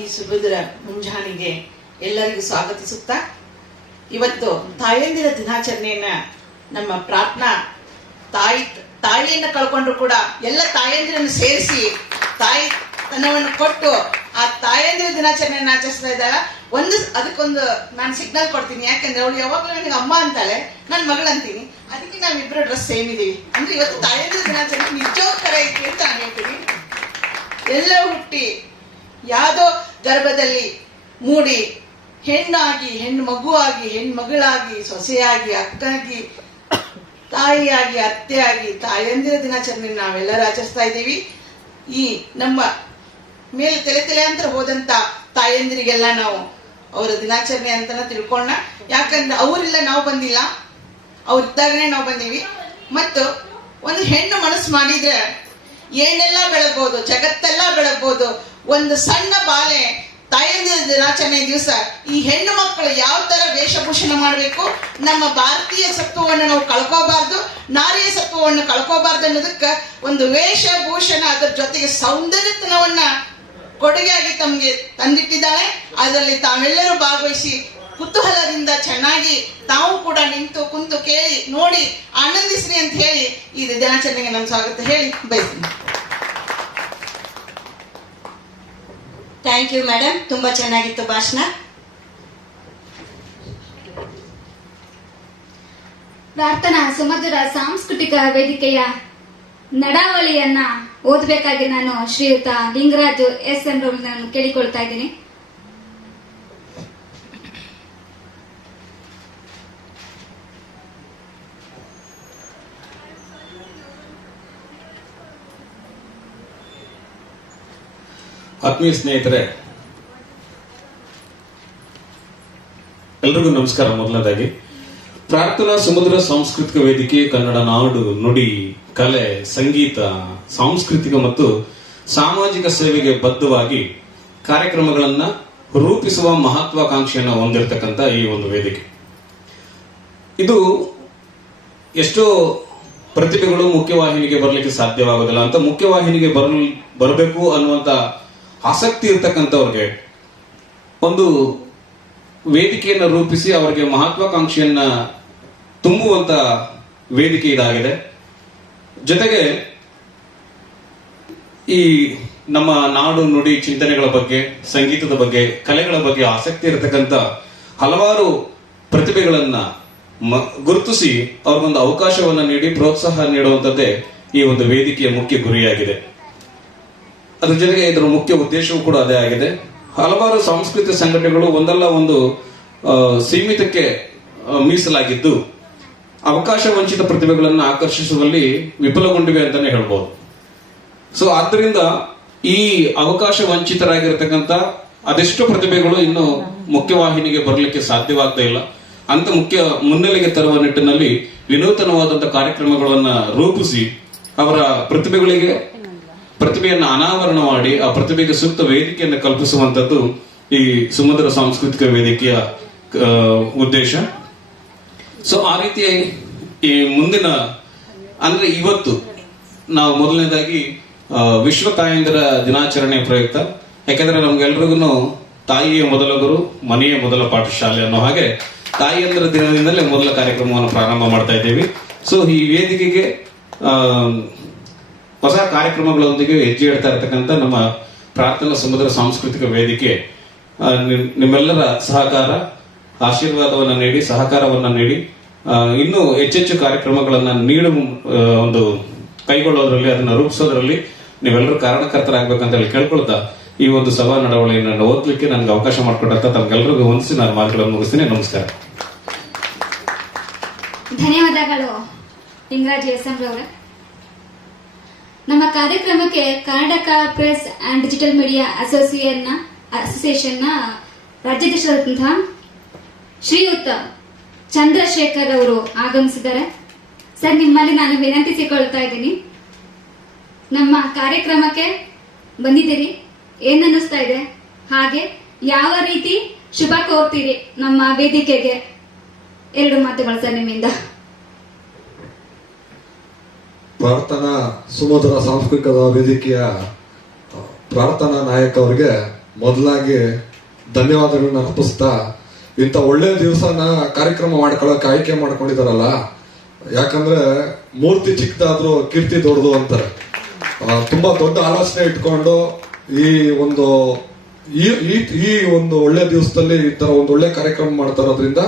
ಈ ಸುಭದ್ರ ಮುಂಜಾನೆಗೆ ಎಲ್ಲರಿಗೂ ಸ್ವಾಗತಿಸುತ್ತಾ, ಇವತ್ತು ತಾಯಂದಿರ ದಿನಾಚರಣೆಯನ್ನ ನಮ್ಮ ಪ್ರಾರ್ಥನಾ ತಾಯಿಯನ್ನ ಕಳ್ಕೊಂಡ್ರು ಕೂಡ ಎಲ್ಲ ತಾಯಂದಿರನ್ನು ಸೇರಿಸಿ ತಾಯಿ ತನವನ್ನು ಕೊಟ್ಟು ಆ ತಾಯಂದಿರ ದಿನಾಚರಣೆಯನ್ನು ಆಚರಿಸ್ತಾ ಇದ್ದಾಗ ಅದಕ್ಕೊಂದು ನಾನು ಸಿಗ್ನಲ್ ಕೊಡ್ತೀನಿ. ಯಾಕಂದ್ರೆ ಅವಳು ಯಾವಾಗಲೂ ನನಗೆ ಅಮ್ಮ ಅಂತಾಳೆ, ನನ್ನ ಮಗಳು ಅಂತೀನಿ. ಅದಕ್ಕೆ ನಾವಿಬ್ಬರು ಡ್ರೆಸ್ ಸೇಮ್ ಇದೀವಿ. ಅಂದ್ರೆ ಇವತ್ತು ತಾಯಂದಿರ ದಿನಾಚರಣೆ ನಿಜೋತ್ತರ ಐತಿ ಅಂತ ನಾನು ಹೇಳ್ತೀನಿ. ಎಲ್ಲ ಹುಟ್ಟಿ ಯಾವುದೋ ಗರ್ಭದಲ್ಲಿ ಮೂಡಿ ಹೆಣ್ಣಾಗಿ, ಹೆಣ್ಣು ಮಗುವಾಗಿ, ಹೆಣ್ಣು ಮಗಳಾಗಿ, ಸೊಸೆಯಾಗಿ, ಅಕ್ಕಾಗಿ, ತಾಯಿಯಾಗಿ, ಅತ್ತೆಯಾಗಿ ತಾಯಂದಿರ ದಿನಾಚರಣೆ ನಾವೆಲ್ಲರೂ ಆಚರಿಸ್ತಾ ಇದ್ದೀವಿ. ಈ ನಮ್ಮ ಮೇಲೆ ತಲೆಂತರ ಹೋದಂತ ತಾಯಂದಿರಿಗೆಲ್ಲ ನಾವು ಅವರ ದಿನಾಚರಣೆ ಅಂತ ತಿಳ್ಕೊಂಡ. ಯಾಕಂದ್ರೆ ಅವರಿಲ್ಲ, ನಾವು ಬಂದಿಲ್ಲ, ಅವ್ರಿದ್ದಾಗನೇ ನಾವು ಬಂದೀವಿ. ಮತ್ತು ಒಂದು ಹೆಣ್ಣು ಮನಸ್ಸು ಮಾಡಿದ್ರೆ ಏನೆಲ್ಲ ಬೆಳಗ್ಬೋದು, ಜಗತ್ತೆಲ್ಲ ಬೆಳಗ್ಬೋದು. ಒಂದು ಸಣ್ಣ ಬಾಲೆ ತಾಯಂದಿರ ದಿನಾಚರಣೆ ದಿವಸ ಈ ಹೆಣ್ಣು ಮಕ್ಕಳು ಯಾವ ತರ ವೇಷಭೂಷಣ ಮಾಡಬೇಕು, ನಮ್ಮ ಭಾರತೀಯ ಸತ್ವವನ್ನು ನಾವು ಕಳ್ಕೋಬಾರ್ದು, ನಾರಿಯ ಸತ್ವವನ್ನು ಕಳ್ಕೋಬಾರ್ದು ಅನ್ನೋದಕ್ಕೆ ಒಂದು ವೇಷಭೂಷಣ, ಅದರ ಜೊತೆಗೆ ಸೌಂದರ್ಯತನವನ್ನ ಕೊಡುಗೆಯಾಗಿ ತಮಗೆ ತಂದಿಟ್ಟಿದ್ದಾಳೆ. ಅದರಲ್ಲಿ ತಾವೆಲ್ಲರೂ ಭಾಗವಹಿಸಿ ಕುತೂಹಲದಿಂದ ಚೆನ್ನಾಗಿ ತಾವು ಕೂಡ ನಿಂತು ಕುಂತು ಕೇಳಿ ನೋಡಿ ಆನಂದಿಸ್ರಿ ಅಂತ ಹೇಳಿ ಈ ದಿನಾಚರಣೆಗೆ ನನ್ನ ಸ್ವಾಗತ ಹೇಳಿ ಬಯಸ್ತೀನಿ. ಥ್ಯಾಂಕ್ ಯು ಮೇಡಮ್, ತುಂಬಾ ಚೆನ್ನಾಗಿತ್ತು ಭಾಷಣ. ಪ್ರಾರ್ಥನಾ ಸುಮಧುರ ಸಾಂಸ್ಕೃತಿಕ ವೇದಿಕೆಯ ನಡಾವಳಿಯನ್ನ ಓದಬೇಕಾಗಿ ನಾನು ಶ್ರೀಯುತ ಲಿಂಗರಾಜು ಎಸ್ ಎಂ ನಾನು ಕೇಳಿಕೊಳ್ತಾ ಇದ್ದೀನಿ. ಆತ್ಮೀಯ ಸ್ನೇಹಿತರೆ, ಎಲ್ರಿಗೂ ನಮಸ್ಕಾರ. ಮೊದಲನೇದಾಗಿ ಪ್ರಾರ್ಥನಾ ಸಮುದ್ರ ಸಾಂಸ್ಕೃತಿಕ ವೇದಿಕೆ ಕನ್ನಡ ನಾಡು, ನುಡಿ, ಕಲೆ, ಸಂಗೀತ, ಸಾಂಸ್ಕೃತಿಕ ಮತ್ತು ಸಾಮಾಜಿಕ ಸೇವೆಗೆ ಬದ್ಧವಾಗಿ ಕಾರ್ಯಕ್ರಮಗಳನ್ನ ರೂಪಿಸುವ ಮಹತ್ವಾಕಾಂಕ್ಷೆಯನ್ನು ಹೊಂದಿರತಕ್ಕಂಥ ಈ ಒಂದು ವೇದಿಕೆ. ಇದು ಎಷ್ಟೋ ಪ್ರತಿಭೆಗಳು ಮುಖ್ಯವಾಹಿನಿಗೆ ಬರಲಿಕ್ಕೆ ಸಾಧ್ಯವಾಗೋದಿಲ್ಲ ಅಂತ ಮುಖ್ಯವಾಹಿನಿಗೆ ಬರಬೇಕು ಅನ್ನುವಂತ ಆಸಕ್ತಿ ಇರ್ತಕ್ಕಂಥವ್ರಿಗೆ ಒಂದು ವೇದಿಕೆಯನ್ನು ರೂಪಿಸಿ ಅವರಿಗೆ ಮಹತ್ವಾಕಾಂಕ್ಷೆಯನ್ನ ತುಂಬುವಂತ ವೇದಿಕೆ ಇದಾಗಿದೆ. ಜೊತೆಗೆ ಈ ನಮ್ಮ ನಾಡು, ನುಡಿ, ಚಿಂತನೆಗಳ ಬಗ್ಗೆ, ಸಂಗೀತದ ಬಗ್ಗೆ, ಕಲೆಗಳ ಬಗ್ಗೆ ಆಸಕ್ತಿ ಇರತಕ್ಕಂಥ ಹಲವಾರು ಪ್ರತಿಭೆಗಳನ್ನ ಗುರುತಿಸಿ ಅವ್ರಿಗೊಂದು ಅವಕಾಶವನ್ನ ನೀಡಿ ಪ್ರೋತ್ಸಾಹ ನೀಡುವಂಥದ್ದೇ ಈ ಒಂದು ವೇದಿಕೆಯ ಮುಖ್ಯ ಗುರಿಯಾಗಿದೆ. ಅದ್ರ ಜೊತೆಗೆ ಇದರ ಮುಖ್ಯ ಉದ್ದೇಶವೂ ಕೂಡ ಅದೇ ಆಗಿದೆ. ಹಲವಾರು ಸಾಂಸ್ಕೃತಿಕ ಸಂಘಟನೆಗಳು ಒಂದಲ್ಲ ಒಂದು ಸೀಮಿತಕ್ಕೆ ಮೀಸಲಾಗಿದ್ದು ಅವಕಾಶ ವಂಚಿತ ಪ್ರತಿಭೆಗಳನ್ನು ಆಕರ್ಷಿಸುವಲ್ಲಿ ವಿಫಲಗೊಂಡಿವೆ ಅಂತಾನೆ ಹೇಳ್ಬೋದು. ಸೊ ಆದ್ದರಿಂದ ಈ ಅವಕಾಶ ವಂಚಿತರಾಗಿರ್ತಕ್ಕಂಥ ಅದೆಷ್ಟು ಪ್ರತಿಭೆಗಳು ಇನ್ನು ಮುಖ್ಯವಾಹಿನಿಗೆ ಬರಲಿಕ್ಕೆ ಸಾಧ್ಯವಾಗ್ತಾ ಇಲ್ಲ ಅಂತ ಮುನ್ನೆಲೆಗೆ ತರುವ ನಿಟ್ಟಿನಲ್ಲಿ ವಿನೂತನವಾದಂತಹ ಕಾರ್ಯಕ್ರಮಗಳನ್ನ ರೂಪಿಸಿ ಅವರ ಪ್ರತಿಭೆಯನ್ನು ಅನಾವರಣ ಮಾಡಿ ಆ ಪ್ರತಿಭೆಗೆ ಸೂಕ್ತ ವೇದಿಕೆಯನ್ನು ಕಲ್ಪಿಸುವಂತದ್ದು ಈ ಸುಮಧುರ ಸಾಂಸ್ಕೃತಿಕ ವೇದಿಕೆಯ ಉದ್ದೇಶ. ಸೊ ಆ ರೀತಿ ಈ ಮುಂದಿನ ಅಂದ್ರೆ ಇವತ್ತು ನಾವು ಮೊದಲನೇದಾಗಿ ವಿಶ್ವ ತಾಯಂದಿರ ದಿನಾಚರಣೆ ಪ್ರಯುಕ್ತ, ಯಾಕಂದ್ರೆ ನಮ್ಗೆಲ್ರಿಗೂ ತಾಯಿಯ ಮೊದಲ ಗುರು, ಮನೆಯ ಮೊದಲ ಪಾಠಶಾಲೆ ಅನ್ನೋ ಹಾಗೆ ತಾಯಿಯಂದಿರ ದಿನದಿಂದಲೇ ಮೊದಲ ಕಾರ್ಯಕ್ರಮವನ್ನು ಪ್ರಾರಂಭ ಮಾಡ್ತಾ ಇದ್ದೀವಿ. ಸೊ ಈ ವೇದಿಕೆಗೆ ಹೊಸ ಕಾರ್ಯಕ್ರಮಗಳೊಂದಿಗೆ ಹೆಜ್ಜೆ ಇಡ್ತಾ ಇರತಕ್ಕಂಥ ನಮ್ಮ ಪ್ರಾರ್ಥನಾ ಸಮುದ್ರ ಸಾಂಸ್ಕೃತಿಕ ವೇದಿಕೆ ನಿಮ್ಮೆಲ್ಲರ ಸಹಕಾರ, ಆಶೀರ್ವಾದವನ್ನ ನೀಡಿ, ಸಹಕಾರವನ್ನ ನೀಡಿ ಇನ್ನೂ ಹೆಚ್ಚೆಚ್ಚು ಕಾರ್ಯಕ್ರಮಗಳನ್ನ ಒಂದು ಕೈಗೊಳ್ಳೋದ್ರಲ್ಲಿ, ಅದನ್ನ ರೂಪಿಸೋದ್ರಲ್ಲಿ ನೀವೆಲ್ಲರೂ ಕಾರಣಕರ್ತರಾಗಬೇಕಂತ ಹೇಳಿ ಕೇಳ್ಕೊಳ್ತಾ ಈ ಒಂದು ಸಭಾ ನಡವಳಿಕೆಯನ್ನು ಓದ್ಲಿಕ್ಕೆ ನನಗೆ ಅವಕಾಶ ಮಾಡಿಕೊಟ್ಟಂತ ತಮ್ಗೆಲ್ಲರಿಗೂ ಹೊಂದಿಸಿ ನಾನು ಮಾತುಗಳನ್ನು ಮುಗಿಸ್ತೀನಿ. ನಮಸ್ಕಾರ. ಧನ್ಯವಾದಗಳು ಲಿಂಗರಾಜ್ ಎಸ್ ಎಂ ರವರೇ. ನಮ್ಮ ಕಾರ್ಯಕ್ರಮಕ್ಕೆ Karnataka press and digital media ಅಸೋಸಿಯೇಷನ್ನ ರಾಜ್ಯಾಧ್ಯಕ್ಷರಾದಂತಹ ಶ್ರೀಯುತ ಚಂದ್ರಶೇಖರ್ ಅವರು ಆಗಮಿಸಿದ್ದಾರೆ. ಸರ್, ನಿಮ್ಮಲ್ಲಿ ನಾನು ವಿನಂತಿಸಿಕೊಳ್ತಾ ಇದ್ದೀನಿ, ನಮ್ಮ ಕಾರ್ಯಕ್ರಮಕ್ಕೆ ಬಂದಿದ್ದೀರಿ, ಏನ್ ಅನ್ನಿಸ್ತಾ ಇದೆ, ಹಾಗೆ ಯಾವ ರೀತಿ ಶುಭ ಕೋರ್ತೀರಿ ನಮ್ಮ ವೇದಿಕೆಗೆ? 2 ಮಾತುಗಳು ಸರ್ ನಿಮ್ಮಿಂದ. ಪ್ರಾರ್ಥನಾ ಸುಮಧುರ ಸಾಂಸ್ಕೃತಿಕ ವೇದಿಕೆಯ ಪ್ರಾರ್ಥನಾ ನಾಯಕ ಅವರಿಗೆ ಮೊದಲಾಗಿ ಧನ್ಯವಾದಗಳನ್ನ ಅರ್ಪಿಸ್ತಾ ಇಂಥ ಒಳ್ಳೆ ದಿವಸನ ಕಾರ್ಯಕ್ರಮ ಮಾಡ್ಕೊಳ್ಳೋಕೆ ಆಯ್ಕೆ ಮಾಡ್ಕೊಂಡಿದಾರಲ್ಲ, ಯಾಕಂದ್ರೆ ಮೂರ್ತಿ ಚಿಕ್ಕದಾದ್ರೂ ಕೀರ್ತಿ ದೊಡ್ಡದು ಅಂತಾರೆ. ತುಂಬಾ ದೊಡ್ಡ ಆಲೋಚನೆ ಇಟ್ಕೊಂಡು ಈ ಒಂದು ಈ ಒಂದು ಒಳ್ಳೆ ದಿವಸದಲ್ಲಿ ಈ ತರ ಒಂದು ಒಳ್ಳೆ ಕಾರ್ಯಕ್ರಮ ಮಾಡ್ತಾ ಇರೋದ್ರಿಂದ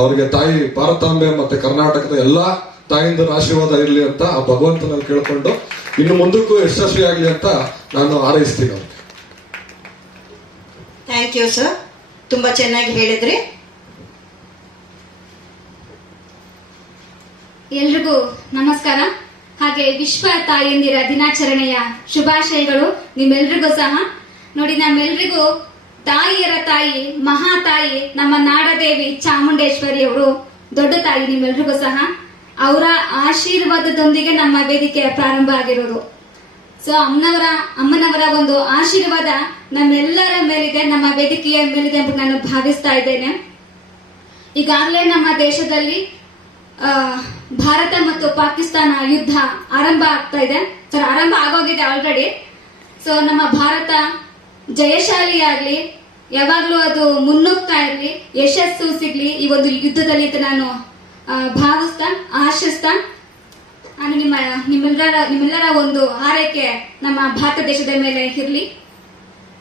ಅವ್ರಿಗೆ ತಾಯಿ ಭಾರತಾಂಬೆ ಮತ್ತೆ ಕರ್ನಾಟಕದ ಎಲ್ಲಾ ತಾಯಿಂದರ ಆಶೀರ್ವಾದ ಇರಲಿ ಅಂತ ಆ ಭಗವಂತನಲ್ಲಿ ಕೇಳ್ಕೊಂಡು ಇನ್ನು ಮುಂದಕ್ಕೂ ಯಶಸ್ವಿಯಾಗಲಿ ಅಂತ ನಾನು ಹಾರೈಸ್ತೀನಿ ಅವ್ರಿಗೆ. ಥ್ಯಾಂಕ್ ಯು ಸರ್, ತುಂಬಾ ಚೆನ್ನಾಗಿ ಹೇಳಿದ್ರಿ. ಎಲ್ರಿಗೂ ನಮಸ್ಕಾರ. ಹಾಗೆ ವಿಶ್ವ ತಾಯಂದಿರ ದಿನಾಚರಣೆಯ ಶುಭಾಶಯಗಳು ನಿಮ್ಮೆಲ್ರಿಗೂ ಸಹ. ನೋಡಿ, ನಮ್ಮೆಲ್ರಿಗೂ ತಾಯಿಯರ ತಾಯಿ, ಮಹಾತಾಯಿ, ನಮ್ಮ ನಾಡದೇವಿ ಚಾಮುಂಡೇಶ್ವರಿ ಅವರು ದೊಡ್ಡ ತಾಯಿ ನಿಮ್ಮೆಲ್ರಿಗೂ ಸಹ. ಅವರ ಆಶೀರ್ವಾದದೊಂದಿಗೆ ನಮ್ಮ ವೇದಿಕೆ ಪ್ರಾರಂಭ ಆಗಿರೋದು. ಸೊ ಅಮ್ಮನವರ ಒಂದು ಆಶೀರ್ವಾದ ನಮ್ಮೆಲ್ಲರ ಮೇಲಿದೆ, ನಮ್ಮ ವೇದಿಕೆಯ ಮೇಲಿದೆ ಅಂತ ನಾನು ಭಾವಿಸ್ತಾ ಇದ್ದೇನೆ. ಈಗಾಗಲೇ ನಮ್ಮ ದೇಶದಲ್ಲಿ ಭಾರತ ಮತ್ತು ಪಾಕಿಸ್ತಾನ ಯುದ್ಧ ಆರಂಭ ಆಗ್ತಾ ಇದೆ. ಸರ್, ಆರಂಭ ಆಗೋಗಿದೆ ಆಲ್ರೆಡಿ. ಸೊ ನಮ್ಮ ಭಾರತ ಜಯಶಾಲಿಯಾಗ್ಲಿ, ಯಾವಾಗ್ಲೂ ಅದು ಮುನ್ನುಗ್ತಾ ಇರ್ಲಿ, ಯಶಸ್ಸು ಸಿಗ್ಲಿ ಈ ಒಂದು ಯುದ್ಧದಲ್ಲಿ ಅಂತ ನಾನು ಭಾವಿಸ್ತಾ ಆಶಿಸ್ತಾ ನಾನು ನಿಮ್ಮೆಲ್ಲರ ಒಂದು ಹಾರೈಕೆ ನಮ್ಮ ಭಾರತ ದೇಶದ ಮೇಲೆ ಇರ್ಲಿ.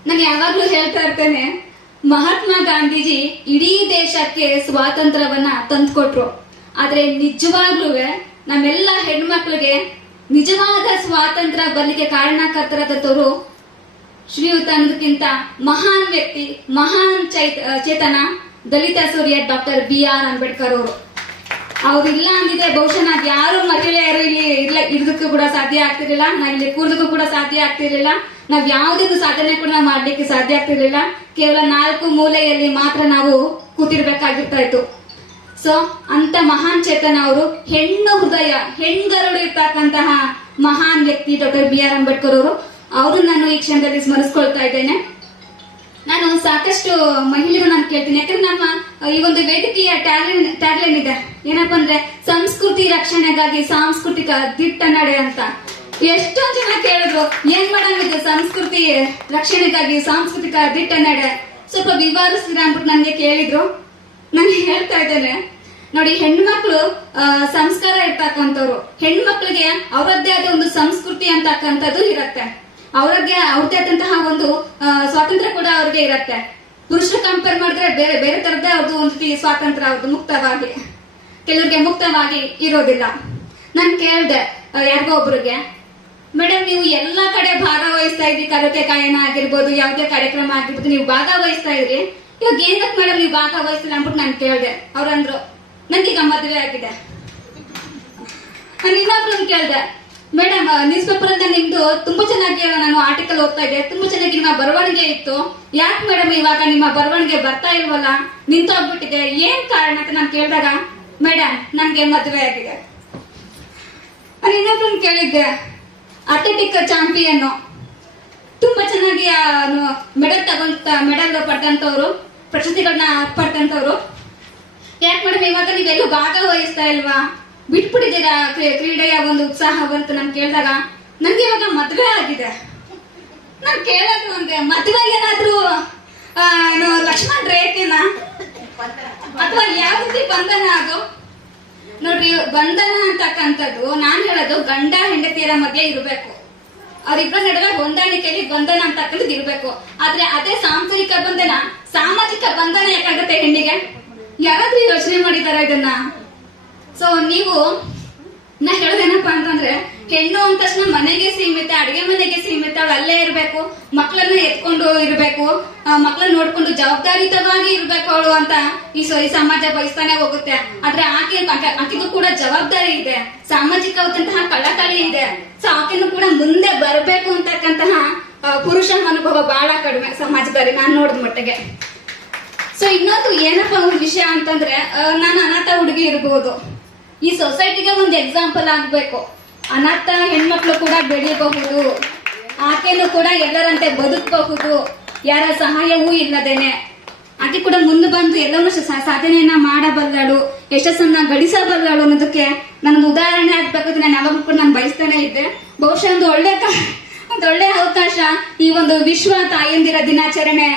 ನಾನು ಯಾವಾಗ್ಲೂ ಹೇಳ್ತಾ ಇರ್ತೇನೆ, ಮಹಾತ್ಮ ಗಾಂಧೀಜಿ ಇಡೀ ದೇಶಕ್ಕೆ ಸ್ವಾತಂತ್ರ್ಯವನ್ನ ತಂದುಕೊಟ್ರು. ಆದ್ರೆ ನಿಜವಾಗ್ಲೂ ನಮ್ಮೆಲ್ಲ ಹೆಣ್ಮಕ್ಳಿಗೆ ನಿಜವಾದ ಸ್ವಾತಂತ್ರ್ಯ ಬರ್ಲಿಕ್ಕೆ ಕಾರಣಕರ್ತರಾದವರು ಶ್ರೀಯುತ ಅನ್ನೋದಕ್ಕಿಂತ ಮಹಾನ್ ವ್ಯಕ್ತಿ, ಮಹಾನ್ ಚೇತನ, ದಲಿತ ಸೂರ್ಯ ಡಾಕ್ಟರ್ BR ಅಂಬೇಡ್ಕರ್ ಅವರು. ಅವ್ರಿಲ್ಲ ಅಂದಿದೆ ಬಹುಶಃ ನಾವ್ ಯಾರು ಮಹಿಳೆಯರು ಇಲ್ಲಿ ಇರೋದಕ್ಕೂ ಕೂಡ ಸಾಧ್ಯ ಆಗ್ತಿರ್ಲಿಲ್ಲ, ನಾವ್ ಇಲ್ಲಿ ಕೂರ್ದಕ್ಕೂ ಕೂಡ ಸಾಧ್ಯ ಆಗ್ತಿರ್ಲಿಲ್ಲ, ನಾವ್ ಯಾವುದೊಂದು ಸಾಧನೆ ಕೂಡ ಮಾಡ್ಲಿಕ್ಕೆ ಸಾಧ್ಯ ಆಗ್ತಿರ್ಲಿಲ್ಲ. ಕೇವಲ 4 ಮೂಲೆಯಲ್ಲಿ ಮಾತ್ರ ನಾವು ಕೂತಿರ್ಬೇಕಾಗಿರ್ತಾ ಇತ್ತು. ಸೊ ಅಂತ ಮಹಾನ್ ಚೇತನ ಅವರು, ಹೆಣ್ಣು ಹೃದಯ, ಹೆಣ್ಗರುಳು ಇರ್ತಕ್ಕಂತಹ ಮಹಾನ್ ವ್ಯಕ್ತಿ ಡಾಕ್ಟರ್ BR ಅಂಬೇಡ್ಕರ್ ಅವರು ನಾನು ಈ ಕ್ಷಣದಲ್ಲಿ ಸ್ಮರಿಸ್ಕೊಳ್ತಾ ಇದ್ದೇನೆ. ನಾನು ಸಾಕಷ್ಟು ಮಹಿಳೆಯರು ನಾನು ಕೇಳ್ತೀನಿ, ಯಾಕಂದ್ರೆ ನಮ್ಮ ಈ ಒಂದು ವೇದಿಕೆಯ ಟ್ಯಾಗ್ಲೈನ್ ಇದೆ, ಏನಪ್ಪಾ ಅಂದ್ರೆ ಸಂಸ್ಕೃತಿ ರಕ್ಷಣೆಗಾಗಿ ಸಾಂಸ್ಕೃತಿಕ ದಿಟ್ಟ ನಡೆ ಅಂತ. ಎಷ್ಟೊಂದು ಜನ ಕೇಳಿದ್ರು, ಏನ್ ಮೇಡಮ್ ಇದು ಸಂಸ್ಕೃತಿ ರಕ್ಷಣೆಗಾಗಿ ಸಾಂಸ್ಕೃತಿಕ ದಿಟ್ಟ ನಡೆ, ಸ್ವಲ್ಪ ವಿವರಿಸ್ತೀರಾ ಅಂದ್ಬಿಟ್ಟು ನನಗೆ ಕೇಳಿದ್ರು. ನಾನು ಹೇಳ್ತಾ ಇದ್ದೇನೆ, ನೋಡಿ, ಹೆಣ್ಮಕ್ಳು ಸಂಸ್ಕಾರ ಇರ್ತಕ್ಕಂಥವ್ರು, ಹೆಣ್ಮಕ್ಳಿಗೆ ಅವರದ್ದೇ ಆದ ಒಂದು ಸಂಸ್ಕೃತಿ ಅಂತಕ್ಕಂಥದ್ದು ಇರತ್ತೆ, ಅವ್ರದ್ದೇ ಆದಂತಹ ಒಂದು ಸ್ವಾತಂತ್ರ್ಯ ಕೂಡ ಅವ್ರಿಗೆ ಇರತ್ತೆ. ಪುರುಷರು ಕಂಪೇರ್ ಮಾಡಿದ್ರೆ ಬೇರೆ ಬೇರೆ ತರದ್ದೇ ಅವ್ರದ್ದು ಒಂದು ಸ್ವಾತಂತ್ರ್ಯ, ಅವ್ರದ್ದು ಮುಕ್ತವಾಗಿ, ಕೆಲವ್ರಿಗೆ ಮುಕ್ತವಾಗಿ ಇರೋದಿಲ್ಲ. ನಾನು ಕೇಳ್ದೆ ಯಾರಿಗೋ ಒಬ್ರಿಗೆ, ಮೇಡಮ್ ನೀವು ಎಲ್ಲಾ ಕಡೆ ಭಾಗವಹಿಸ್ತಾ ಇದ್ರಿ, ಕರೋಕೆ ಗಾಯನ ಆಗಿರ್ಬೋದು, ಯಾವುದೇ ಕಾರ್ಯಕ್ರಮ ಆಗಿರ್ಬೋದು, ನೀವು ಭಾಗವಹಿಸ್ತಾ ಇದ್ರಿ, ಇವಾಗ ಏನಕ್ಕೆ ಮೇಡಮ್ ನೀವು ಭಾಗವಹಿಸ್ತಿಲ್ಲ ಅಂದ್ಬಿಟ್ಟು ನಾನು ಕೇಳ್ದೆ. ಅವ್ರಂದ್ರು, ನನ್ಗೀಗ ಮದುವೆ ಆಗಿದೆ. ನಾನು ಇನ್ನೊಬ್ರನ್ನ ಕೇಳ್ದೆ, ಮೇಡಮ್ ನ್ಯೂಸ್ ಪೇಪರ್ ಅಂತ ನಿಮ್ದು ತುಂಬಾ ಚೆನ್ನಾಗಿ ನಾನು ಆರ್ಟಿಕಲ್ ಓದ್ತಾ ಇದ್ದೆ, ತುಂಬಾ ಚೆನ್ನಾಗಿ ನಿಮ್ಮ ಬರವಣಿಗೆ ಇತ್ತು, ಯಾಕೆ ಮೇಡಮ್ ಇವಾಗ ನಿಮ್ಮ ಬರವಣಿಗೆ ಬರ್ತಾ ಇಲ್ವಲ್ಲ, ನಿಂತೋಗ್ಬಿಟ್ಟಿದೆ, ಏನ್ ಕಾರಣ ಅಂತ ನಾನು ಕೇಳಿದಾಗ, ಮೇಡಮ್ ನನ್ಗೆ ಮದುವೆ ಆಗಿದೆ. ನಾನು ಇನ್ನೊಬ್ರನ್ನ ಕೇಳಿದ್ದೆ, ಅಥ್ಲೆಟಿಕ್ ಚಾಂಪಿಯನ್, ತುಂಬಾ ಚೆನ್ನಾಗಿ ಮೆಡಲ್ ಪಡೆದಂತವ್ರು, ಪ್ರಶಸ್ತಿಗಳನ್ನ ಪಡೆದಂತವ್ರು, ಯಾಕೆ ಮೇಡಮ್ ಇವಾಗ ನೀವೆಲ್ಲೂ ಭಾಗವಹಿಸ್ತಾ ಇಲ್ವಾ, ಬಿಟ್ಬಿಟ್ಟಿದ್ದೀರಾ ಕ್ರೀಡೆಯ ಒಂದು ಉತ್ಸಾಹವಂತ ನಾನು ಕೇಳಿದಾಗ, ನನ್ಗೆ ಇವಾಗ ಮದುವೆ ಆಗಿದೆ. ನಾನು ಕೇಳೋದು ಅಂದ್ರೆ, ಮದುವೆ ಏನಾದ್ರೂ ಲಕ್ಷ್ಮಣ್ ರೇಖೆನ ಅಥವಾ ಯಾವ ರೀತಿ ಬಂಧನ ಅದು? ನೋಡ್ರಿ, ಬಂಧನ ಅಂತಕ್ಕಂಥದ್ದು ನಾನು ಹೇಳೋದು ಗಂಡ ಹೆಂಡತಿಯರ ಮಧ್ಯೆ ಇರಬೇಕು, ಅವರಿಬ್ಬರ ನಡುವೆ ಹೊಂದಾಣಿಕೆಯಲ್ಲಿ ಬಂಧನ ಅಂತಕ್ಕಂಥದ್ದು ಇರಬೇಕು. ಆದ್ರೆ ಅದೇ ಸಾಂಸಾರಿಕ ಬಂಧನ, ಸಾಮಾಜಿಕ ಬಂಧನ ಯಾಕಾಗುತ್ತೆ ಹೆಣ್ಣಿಗೆ? ಯಾರಾದ್ರೂ ಯೋಚನೆ ಮಾಡಿದಾರ ಇದನ್ನ? ಸೊ ನೀವು ನಾ ಹೇಳೋದೇನಪ್ಪಾ ಅಂತಂದ್ರೆ, ಹೆಣ್ಣು ಅಂದ ತಕ್ಷಣ ಮನೆಗೆ ಸೀಮಿತ, ಅಡಿಗೆ ಮನೆಗೆ ಸೀಮಿತ, ಅಲ್ಲೇ ಇರ್ಬೇಕು, ಮಕ್ಕಳನ್ನ ಎತ್ಕೊಂಡು ಇರ್ಬೇಕು, ಮಕ್ಕಳನ್ನ ನೋಡ್ಕೊಂಡು ಜವಾಬ್ದಾರಿತವಾಗಿ ಇರ್ಬೇಕು ಅವಳು ಅಂತ ಈ ಸಮಾಜ ಬಯಸ್ತಾನೆ ಹೋಗುತ್ತೆ. ಆದ್ರೆ ಆಕೆಗೂ ಕೂಡ ಜವಾಬ್ದಾರಿ ಇದೆ, ಸಾಮಾಜಿಕವಾದಂತಹ ಕಳಕಳಿ ಇದೆ. ಸೊ ಆಕೆನು ಕೂಡ ಮುಂದೆ ಬರಬೇಕು ಅಂತಕ್ಕಂತಹ ಪುರುಷ ಅನುಭವ ಬಹಳ ಕಡಿಮೆ ಸಮಾಜದಲ್ಲಿ ನಾನು ನೋಡಿದ ಮಟ್ಟಿಗೆ. ಸೊ ಇನ್ನೊಂದು ಏನಪ್ಪ ಒಂದು ವಿಷಯ ಅಂತಂದ್ರೆ, ನಾನು ಅನಾಥ ಹುಡುಗಿ ಇರಬಹುದು, ಈ ಸೊಸೈಟಿಗೆ ಒಂದು ಎಕ್ಸಾಂಪಲ್ ಆಗ್ಬೇಕು. ಅನಾಥ ಹೆಣ್ಮಕ್ಳು ಕೂಡ ಬೆಳೆಯಬಹುದು, ಆಕೆನು ಕೂಡ ಎಲ್ಲರಂತೆ ಬದುಕಬಹುದು, ಯಾರ ಸಹಾಯವೂ ಇಲ್ಲದೇನೆ ಆಕೆ ಕೂಡ ಮುಂದೆ ಬಂದು ಎಲ್ಲವನ್ನೂ ಸಾಧನೆಯನ್ನ ಮಾಡಬಲ್ಲಳು, ಯಶಸ್ಸನ್ನ ಗಳಿಸಬಲ್ಲಳು ಅನ್ನೋದಕ್ಕೆ ನನ್ನೊಂದು ಉದಾಹರಣೆ ಆಗ್ಬೇಕು. ನಾನು ಯಾವಾಗಲೂ ಕೂಡ ನಾನು ಬಯಸ್ತಾನೆ ಇದ್ದೆ. ಬಹುಶಃ ಒಂದು ಒಂದು ಒಳ್ಳೆ ಅವಕಾಶ ಈ ಒಂದು ವಿಶ್ವ ತಾಯಂದಿರ ದಿನಾಚರಣೆ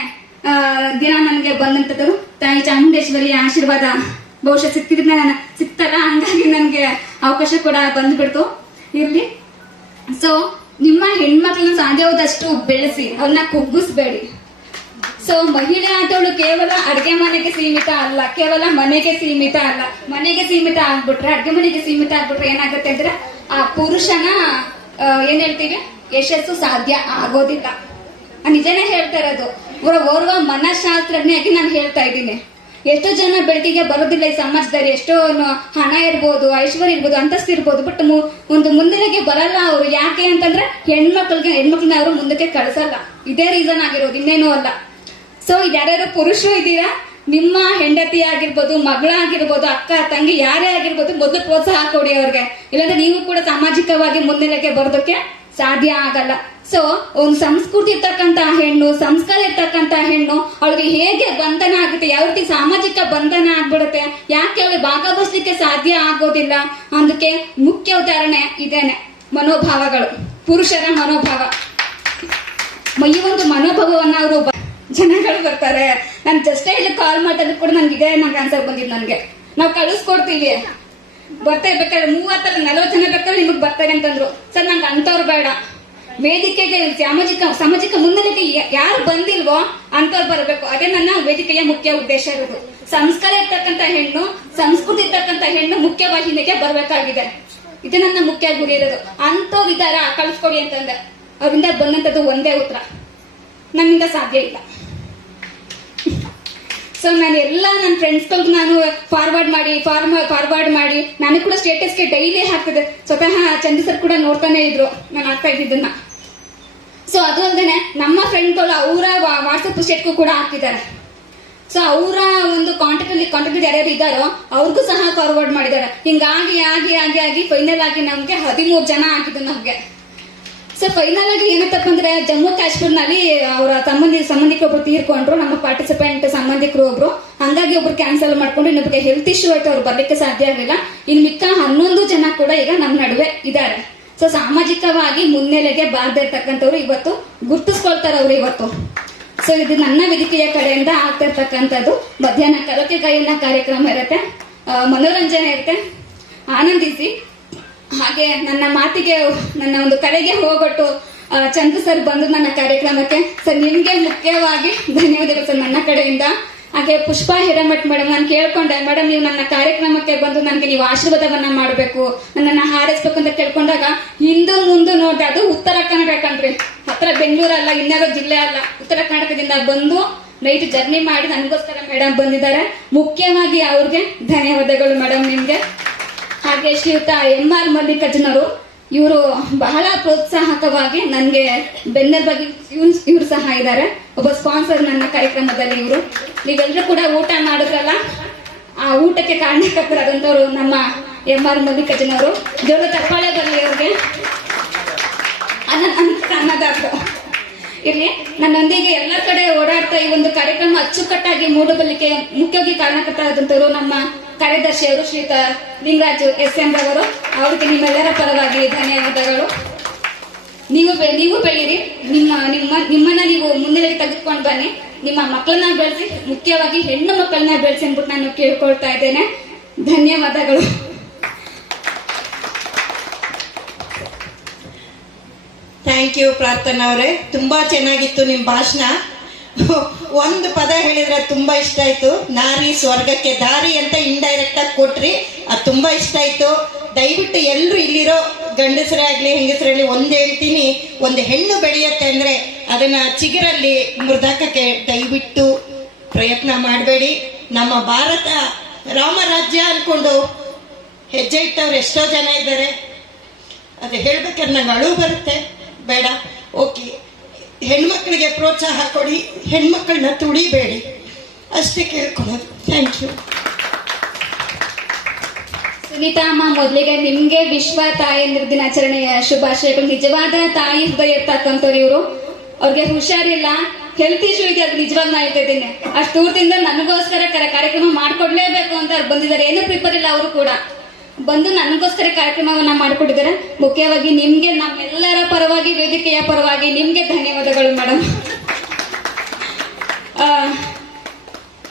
ದಿನ ನನಗೆ ಬಂದಂಥದ್ದು ತಾಯಿ ಚಾಮುಂಡೇಶ್ವರಿಯ ಆಶೀರ್ವಾದ ಬಹುಶಃ ಸಿಕ್ತಲ್ಲ, ಹಂಗಾಗಿ ನನಗೆ ಅವಕಾಶ ಕೂಡ ಬಂದ್ಬಿಡ್ತು. ಇರ್ಲಿ. ಸೊ ನಿಮ್ಮ ಹೆಣ್ಮಕ್ಳನ್ನ ಸಾಧ್ಯವಾದಷ್ಟು ಬೆಳೆಸಿ, ಅವ್ರನ್ನ ಕುಗ್ಗಿಸ್ಬೇಡಿ. ಸೊ ಮಹಿಳೆ ಆದವಳು ಕೇವಲ ಅಡ್ಗೆ ಮನೆಗೆ ಸೀಮಿತ ಅಲ್ಲ, ಕೇವಲ ಮನೆಗೆ ಸೀಮಿತ ಅಲ್ಲ. ಮನೆಗೆ ಸೀಮಿತ ಆಗ್ಬಿಟ್ರೆ, ಅಡ್ಗೆ ಮನೆಗೆ ಸೀಮಿತ ಆಗ್ಬಿಟ್ರೆ ಏನಾಗುತ್ತೆ ಅಂದ್ರೆ ಆ ಪುರುಷನ ಏನ್ ಹೇಳ್ತೀವಿ, ಯಶಸ್ಸು ಸಾಧ್ಯ ಆಗೋದಿಲ್ಲ. ನಿಜನೇ ಹೇಳ್ತಾ ಇರೋದು. ಓರ್ವ ಮನಃಶಾಸ್ತ್ರಜ್ಞಾಗಿ ನಾನು ಹೇಳ್ತಾ ಇದ್ದೀನಿ. ಎಷ್ಟೋ ಜನ ಬೆಳಕಿಗೆ ಬರೋದಿಲ್ಲ ಈ ಸಮಾಜದಲ್ಲಿ. ಎಷ್ಟೋ ಹಣ ಇರ್ಬೋದು, ಐಶ್ವರ್ಯ ಇರ್ಬೋದು, ಅಂತಸ್ತು ಇರ್ಬೋದು, ಬಟ್ ಒಂದು ಮುಂದೆಗೆ ಬರಲ್ಲ ಅವರು. ಯಾಕೆ ಅಂತಂದ್ರೆ ಹೆಣ್ಮಕ್ಳನ್ನ ಅವರು ಮುಂದಕ್ಕೆ ಕಳಿಸಲ್ಲ. ಇದೇ ರೀಸನ್ ಆಗಿರೋದು, ಇನ್ನೇನು ಅಲ್ಲ. ಸೊ ಯಾರ್ಯಾರು ಪುರುಷರು ಇದ್ದೀರಾ, ನಿಮ್ಮ ಹೆಂಡತಿ ಆಗಿರ್ಬೋದು, ಮಗಳಾಗಿರ್ಬೋದು, ಅಕ್ಕ ತಂಗಿ ಯಾರೇ ಆಗಿರ್ಬೋದು, ಮೊದಲು ಪ್ರೋತ್ಸಾಹ ಕೊಡಿ ಅವ್ರಿಗೆ. ಇಲ್ಲಾಂದ್ರೆ ನೀವು ಕೂಡ ಸಾಮಾಜಿಕವಾಗಿ ಮುನ್ನೆಲೆಗೆ ಬರೋದಕ್ಕೆ ಸಾಧ್ಯ ಆಗಲ್ಲ. ಸೊ ಒಂದು ಸಂಸ್ಕೃತಿ ಇರ್ತಕ್ಕಂತ ಹೆಣ್ಣು, ಸಂಸ್ಕಾರ ಇರ್ತಕ್ಕಂತ ಹೆಣ್ಣು, ಅವಳಿಗೆ ಹೇಗೆ ಬಂಧನ ಆಗುತ್ತೆ, ಯಾವ ರೀತಿ ಸಾಮಾಜಿಕ ಬಂಧನ ಆಗ್ಬಿಡುತ್ತೆ, ಯಾಕೆ ಅವಳಿಗೆ ಭಾಗವಹಿಸ್ಲಿಕ್ಕೆ ಸಾಧ್ಯ ಆಗೋದಿಲ್ಲ, ಅದಕ್ಕೆ ಮುಖ್ಯ ಉದಾಹರಣೆ ಇದೇನೆ ಮನೋಭಾವಗಳು, ಪುರುಷರ ಮನೋಭಾವ. ಈ ಒಂದು ಮನೋಭಾವವನ್ನ ಅವರು ಜನಗಳು ಬರ್ತಾರೆ. ನಾನು ಜಸ್ಟ್ ಇಲ್ಲಿ ಕಾಲ್ ಮಾಡಿದ್ರು ಕೂಡ ನನ್ಗೆ ಇದೇ ನಂಗೆ ಆನ್ಸರ್ ಬಂದಿದ್ದು. ನನಗೆ ನಾವು ಕಳಿಸ್ಕೊಡ್ತೀವಿ, ಬರ್ತಾ ಬೇಕಾದ್ರೆ 30-40 ಜನ ಬೇಕಾದ್ರೆ ನಿಮಗ್ ಬರ್ತಾರೆ ಅಂತಂದ್ರು. ಸರ್ ನಂಗೆ ಅಂತವ್ರು ಬೇಡ, ವೇದಿಕೆಗೆ ಸಾಮಾಜಿಕ ಮುನ್ನೆಲೆಗೆ ಯಾರು ಬಂದಿಲ್ವೋ ಅಂತವ್ರು ಬರಬೇಕು. ಅದೇ ನನ್ನ ವೇದಿಕೆಯ ಮುಖ್ಯ ಉದ್ದೇಶ ಇರೋದು. ಸಂಸ್ಕಾರ ಇರ್ತಕ್ಕಂಥ ಹೆಣ್ಣು, ಸಂಸ್ಕೃತಿ ಇರ್ತಕ್ಕಂಥ ಹೆಣ್ಣು ಮುಖ್ಯವಾಹಿನಿಗೆ ಬರ್ಬೇಕಾಗಿದೆ. ಇದು ನನ್ನ ಮುಖ್ಯ ಗುರಿ ಇರೋದು. ಅಂತವ್ರು ಇದಾರ ಕಳಿಸ್ಕೊಡಿ ಅಂತಂದೆ. ಅವರಿಂದ ಬಂದಂತದ್ದು ಒಂದೇ ಉತ್ತರ, ನನ್ನಿಂದ ಸಾಧ್ಯ ಇಲ್ಲ. ಸೊ ನಾನು ಎಲ್ಲ ನನ್ನ ಫ್ರೆಂಡ್ಸ್ಗಳಿಗೆ ನಾನು ಫಾರ್ವರ್ಡ್ ಮಾಡಿ ನಾನು ಕೂಡ ಸ್ಟೇಟಸ್ಗೆ ಡೈಲಿ ಹಾಕ್ತಿದ್ದೆ. ಸ್ವತಃ ಚಂದ್ರ ಸರ್ ಕೂಡ ನೋಡ್ತಾನೆ ಇದ್ರು ನಾನು ಆಗ್ತಾ ಇದ್ದಿದ್ದನ್ನ. ಸೊ ಅದು ಅಲ್ಲದೆ ನಮ್ಮ ಫ್ರೆಂಡ್ಗಳು ಅವರ ವಾಟ್ಸಪ್ ಸ್ಟೇಟ್ಗೂ ಕೂಡ ಹಾಕಿದ್ದಾರೆ. ಸೊ ಅವರ ಒಂದು ಕಾಂಟ್ಯಾಕ್ಟ್ ಯಾರ್ಯಾರು ಇದ್ದಾರೋ ಅವ್ರಿಗೂ ಸಹ ಫಾರ್ವರ್ಡ್ ಮಾಡಿದ್ದಾರೆ. ಹಿಂಗಾಗಿ ಆಗಿ ಫೈನಲ್ ಆಗಿ ನಮ್ಗೆ 13 ಜನ ಆಗಿದ್ದು ನಮ್ಗೆ. ಸೊ ಫೈನಲ್ ಆಗಿ ಏನಂತಪ್ಪ ಅಂದ್ರೆ ಜಮ್ಮು ಕಾಶ್ಮೀರ್ನಲ್ಲಿ ಅವರ ಸಂಬಂಧಿಕರು ತೀರ್ಕೊಂಡ್ರು, ನಮ್ಮ ಪಾರ್ಟಿಸಿಪೆಂಟ್ ಸಂಬಂಧಿಕರು ಒಬ್ರು. ಹಂಗಾಗಿ ಒಬ್ರು ಕ್ಯಾನ್ಸಲ್ ಮಾಡ್ಕೊಂಡು ಇನ್ನೊಬ್ರಿಗೆ ಹೆಲ್ತ್ ಇಶ್ಯೂ ಆಯ್ತು, ಅವ್ರು ಬರ್ಲಿಕ್ಕೆ ಸಾಧ್ಯ ಆಗಲಿಲ್ಲ. ಇನ್ನು ಮಿಕ್ಕ 11 ಜನ ಕೂಡ ಈಗ ನಮ್ಮ ನಡುವೆ ಇದ್ದಾರೆ. ಸೊ ಸಾಮಾಜಿಕವಾಗಿ ಮುನ್ನೆಲೆಗೆ ಬಾರದೇ ಇರ್ತಕ್ಕಂಥವ್ರು ಇವತ್ತು ಗುರ್ತಿಸ್ಕೊಳ್ತಾರೆ ಅವ್ರು ಇವತ್ತು. ಸೊ ಇದು ನನ್ನ ವೇದಿಕೆಯ ಕಡೆಯಿಂದ ಆಗ್ತಾ ಇರ್ತಕ್ಕಂಥದ್ದು. ಮಧ್ಯಾಹ್ನ ಕರೋಕೆ ಗಾಯನ ಕಾರ್ಯಕ್ರಮ ಇರುತ್ತೆ, ಮನೋರಂಜನೆ ಇರುತ್ತೆ, ಆನಂದಿಸಿ. ಹಾಗೆ ನನ್ನ ಮಾತಿಗೆ, ನನ್ನ ಒಂದು ಕರೆಗೆ ಹೋಗೊಟ್ಟು ಚಂದ್ರ ಸರ್ ಬಂದು ನನ್ನ ಕಾರ್ಯಕ್ರಮಕ್ಕೆ. ಸರ್ ನಿಮ್ಗೆ ಮುಖ್ಯವಾಗಿ ಧನ್ಯವಾದಗಳು ಸರ್ ನನ್ನ ಕಡೆಯಿಂದ. ಹಾಗೆ ಪುಷ್ಪಾ ಹಿರೇಮಠ್ ಮೇಡಮ್, ನಾನು ಕೇಳ್ಕೊಂಡೆ, ಮೇಡಮ್ ನೀವು ನನ್ನ ಕಾರ್ಯಕ್ರಮಕ್ಕೆ ಬಂದು ನನಗೆ ನೀವು ಆಶೀರ್ವಾದವನ್ನ ಮಾಡಬೇಕು, ನನ್ನನ್ನು ಹಾರೈಸ್ಬೇಕು ಅಂತ ಕೇಳ್ಕೊಂಡಾಗ ಹಿಂದೂ ಮುಂದೆ ನೋಡಿದೆ. ಅದು ಉತ್ತರ ಕನ್ನಡ ಕಣ್ರಿ, ಹತ್ರ ಬೆಂಗಳೂರಲ್ಲ, ಇನ್ಯಾರೋ ಜಿಲ್ಲೆ ಅಲ್ಲ, ಉತ್ತರ ಕರ್ನಾಟಕದಿಂದ ಬಂದು ನೈಟ್ ಜರ್ನಿ ಮಾಡಿ ನನಗೋಸ್ಕರ ಮೇಡಮ್ ಬಂದಿದ್ದಾರೆ. ಮುಖ್ಯವಾಗಿ ಅವ್ರಿಗೆ ಧನ್ಯವಾದಗಳು ಮೇಡಮ್ ನಿಮ್ಗೆ. ಹಾಗೆ ಶ್ರೀಯುತ MR ಮಲ್ಲಿಕಾರ್ಜುನವರು, ಇವರು ಬಹಳ ಪ್ರೋತ್ಸಾಹಕವಾಗಿ ನನಗೆ ಬೆನ್ನೆಲುಬಾಗಿ ಇವರು ಸಹ ಇದ್ದಾರೆ. ಒಬ್ಬ ಸ್ಪಾನ್ಸರ್ ನನ್ನ ಕಾರ್ಯಕ್ರಮದಲ್ಲಿ. ಇವರು ನೀವೆಲ್ಲರೂ ಕೂಡ ಊಟ ಮಾಡಿದ್ರಲ್ಲ, ಆ ಊಟಕ್ಕೆ ಕಾರಣಕರ್ತರಾದಂಥವ್ರು ನಮ್ಮ MR ಮಲ್ಲಿಕಾರ್ಜುನವರು. ಜೋರು ತಪ್ಪಾಳೆ ಬರಲಿ ಅವ್ರಿಗೆ. ಅನ್ನದಾತರು ಇರ್ಲಿ. ನನ್ನೊಂದಿಗೆ ಎಲ್ಲ ಕಡೆ ಓಡಾಡ್ತಾ ಈ ಒಂದು ಕಾರ್ಯಕ್ರಮ ಅಚ್ಚುಕಟ್ಟಾಗಿ ಮೂಡಬಲಿಕೆ ಮುಖ್ಯವಾಗಿ ಕಾರಣಕರ್ತರಾದಂಥವ್ರು ನಮ್ಮ ಕಾರ್ಯದರ್ಶಿಯವರು ಶ್ರೀಯುತ ಲಿಂಗರಾಜು SM ರವರು. ಅವ್ರಿಗೆ ನಿಮ್ಮೆಲ್ಲರ ಪರವಾಗಿ ಧನ್ಯವಾದಗಳು. ನೀವು ಬೆಳೀರಿ, ನಿಮ್ಮನ್ನ ನೀವು ಮುನ್ನೆಲೆಗೆ ತೆಗೆದುಕೊಂಡು ಬನ್ನಿ, ನಿಮ್ಮ ಮಕ್ಕಳನ್ನ ಬೆಳೆಸಿ, ಮುಖ್ಯವಾಗಿ ಹೆಣ್ಣು ಮಕ್ಕಳನ್ನ ಬೆಳೆಸಿ ಅಂದ್ಬಿಟ್ಟು ನಾನು ಕೇಳ್ಕೊಳ್ತಾ ಇದ್ದೇನೆ. ಧನ್ಯವಾದಗಳು. ಥ್ಯಾಂಕ್ ಯು ಪ್ರಾರ್ಥನಾ ಅವರೇ, ತುಂಬಾ ಚೆನ್ನಾಗಿತ್ತು ನಿಮ್ಮ ಭಾಷಣ. ಒಂದು ಪದ ಹೇಳಿದ್ರೆ ತುಂಬಾ ಇಷ್ಟ ಆಯ್ತು, ನಾರಿ ಸ್ವರ್ಗಕ್ಕೆ ದಾರಿ ಅಂತ ಇಂಡೈರೆಕ್ಟ್ ಆಗಿ ಕೊಟ್ರಿ, ಅದು ತುಂಬಾ ಇಷ್ಟ ಆಯ್ತು. ದಯವಿಟ್ಟು ಎಲ್ಲರೂ ಇಲ್ಲಿರೋ ಗಂಡಸರೇ ಆಗ್ಲಿ ಹೆಂಗಸರಲ್ಲಿ ಒಂದ್ ಹೇಳ್ತೀನಿ, ಒಂದು ಹೆಣ್ಣು ಬೆಳೆಯುತ್ತೆ ಅಂದ್ರೆ ಅದನ್ನ ಚಿಗುರಲ್ಲಿ ಮುರಿದಾಕಕ್ಕೆ ದಯವಿಟ್ಟು ಪ್ರಯತ್ನ ಮಾಡಬೇಡಿ. ನಮ್ಮ ಭಾರತ ರಾಮರಾಜ್ಯ ಅನ್ಕೊಂಡು ಹೆಜ್ಜೆ ಇಟ್ಟವ್ರು ಎಷ್ಟೋ ಜನ ಇದ್ದಾರೆ. ಅದು ಹೇಳ್ಬೇಕಾದ್ರೆ ನಂಗೆ ಅಳು ಬರುತ್ತೆ, ಬೇಡ. ಓಕೆ, ಹೆಣ್ಮಕ್ಳಿಗೆ ಪ್ರೋತ್ಸಾಹ ಕೊಡಿ, ಹೆಣ್ಮಕ್ಳನ್ನ ತುಳಿಬೇಡಿ, ಅಷ್ಟೇ ಕೇಳ್ಕೊಳ್ಳೋದು. Thank you. ಸುನೀತಾ ಅಮ್ಮ, ಮೊದಲಿಗೆ ನಿಮ್ಗೆ ವಿಶ್ವ ತಾಯಂದಿರ ದಿನಾಚರಣೆಯ ಶುಭಾಶಯಗಳು. ನಿಜವಾದ ತಾಯಿ ಹೃದಯ ಇರ್ತಕ್ಕಂಥವ್ರು ಇವರು. ಅವ್ರಿಗೆ ಹುಷಾರಿಲ್ಲ, ಹೆಲ್ತ್ ಇಶ್ಯೂ ಇದೆ, ಅದು ನಿಜವಾಗ ನಾ ಹೇಳ್ತಾ ಇದ್ದೀನಿ. ಅಷ್ಟು ದೂರದಿಂದ ನನಗೋಸ್ಕರ ಕಾರ್ಯಕ್ರಮ ಮಾಡ್ಕೊಡ್ಲೇಬೇಕು ಅಂತ ಅವ್ರು ಬಂದಿದ್ದಾರೆ. ಏನು ಪ್ರಿಪೇರ್ ಇಲ್ಲ ಅವರು ಕೂಡ. ಬಂದು ನನಗೋಸ್ಕರ ಕಾರ್ಯಕ್ರಮವನ್ನ ಮಾಡಿಕೊಟ್ಟಿದ್ದಾರೆ. ಮುಖ್ಯವಾಗಿ ನಿಮ್ಗೆ, ನಮ್ಮೆಲ್ಲರ ಪರವಾಗಿ, ವೇದಿಕೆಯ ಪರವಾಗಿ ನಿಮ್ಗೆ ಧನ್ಯವಾದಗಳು ಮೇಡಮ್.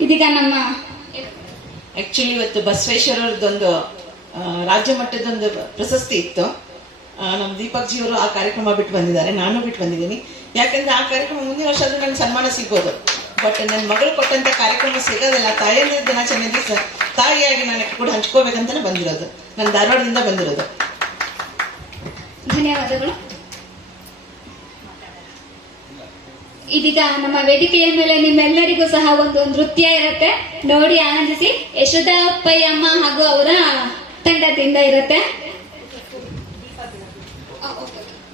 ಇದೀಗ ನಮ್ಮ ಆಕ್ಚುಲಿ ಇವತ್ತು ಬಸವೇಶ್ವರರದೊಂದು ರಾಜ್ಯ ಮಟ್ಟದೊಂದು ಪ್ರಶಸ್ತಿ ಇತ್ತು. ನಮ್ಮ ದೀಪಕ್ ಜಿ ಅವರು ಆ ಕಾರ್ಯಕ್ರಮ ಬಿಟ್ಟು ಬಂದಿದ್ದಾರೆ, ನಾನು ಬಿಟ್ಟು ಬಂದಿದ್ದೀನಿ. ಯಾಕಂದ್ರೆ ಆ ಕಾರ್ಯಕ್ರಮ ಮುಂದಿನ ವರ್ಷ ಆದ್ರೂ ನಂಗೆ ಸನ್ಮಾನ ಸಿಗ್ಬೋದು, ಬಟ್ ನನ್ನ ಮಗಳು ಕೊಟ್ಟಂತ ಕಾರ್ಯಕ್ರಮ ಸಿಗೋದಿಲ್ಲ. ತಾಯಿಯಂದಿರ ದಿನಾಚರಣೆ ದಿವಸ ತಾಯಿಯಾಗಿ ನಾನು ಕೂಡ ಹಂಚ್ಕೋಬೇಕಂತಾನೆ ಬಂದಿರೋದು. ನಾನು ಧಾರವಾಡದಿಂದ ಬಂದಿರೋದು. ಧನ್ಯವಾದಗಳು. ಇದೀಗ ನಮ್ಮ ವೇದಿಕೆಯ ಮೇಲೆ ನಿಮ್ಮೆಲ್ಲರಿಗೂ ಸಹ ಒಂದು ನೃತ್ಯ ಇರುತ್ತೆ, ನೋಡಿ ಆನಂದಿಸಿ. ಯಶೋದಪ್ಪಯ್ಯಮ್ಮ ಹಾಗೂ ಅವರ ತಂಡದಿಂದ ಇರುತ್ತೆ.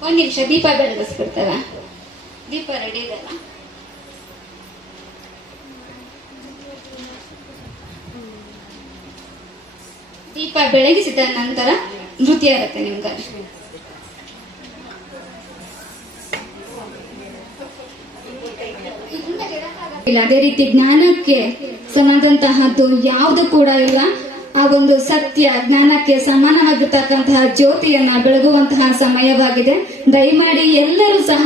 ಒಂದ್ ನಿಮಿಷ, ದೀಪ ಬೆಳಗಿಸ್ಬಿಡ್ತಾರ. ದೀಪ ರೆಡಿ ಇದೆಲ್ಲ? ದೀಪ ಬೆಳಗಿಸಿದ ನಂತರ ನೃತ್ಯ ಇರುತ್ತೆ ನಿಮ್ಗೆ. ಇಲ್ಲ, ಅದೇ ರೀತಿ ಜ್ಞಾನಕ್ಕೆ ಸಮನಾದಂತಹದ್ದು ಯಾವುದು ಕೂಡ ಇಲ್ಲ. ಆ ಒಂದು ಸತ್ಯ ಜ್ಞಾನಕ್ಕೆ ಸಮಾನವಾಗಿರ್ತಕ್ಕಂತಹ ಜ್ಯೋತಿಯನ್ನ ಬೆಳಗುವಂತಹ ಸಮಯವಾಗಿದೆ. ದಯಮಾಡಿ ಎಲ್ಲರೂ ಸಹ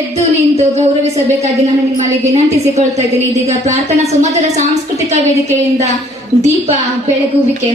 ಎದ್ದು ನಿಂತು ಗೌರವಿಸಬೇಕಾಗಿ ನಾನು ನಿಮ್ಮಲ್ಲಿ ವಿನಂತಿಸಿಕೊಳ್ತಾ ಇದ್ದೀನಿ. ಇದೀಗ ಪ್ರಾರ್ಥನಾ ಸುಮಧುರ ಸಾಂಸ್ಕೃತಿಕ ವೇದಿಕೆಯಿಂದ ದೀಪ ಬೆಳಗುವಿಕೆ.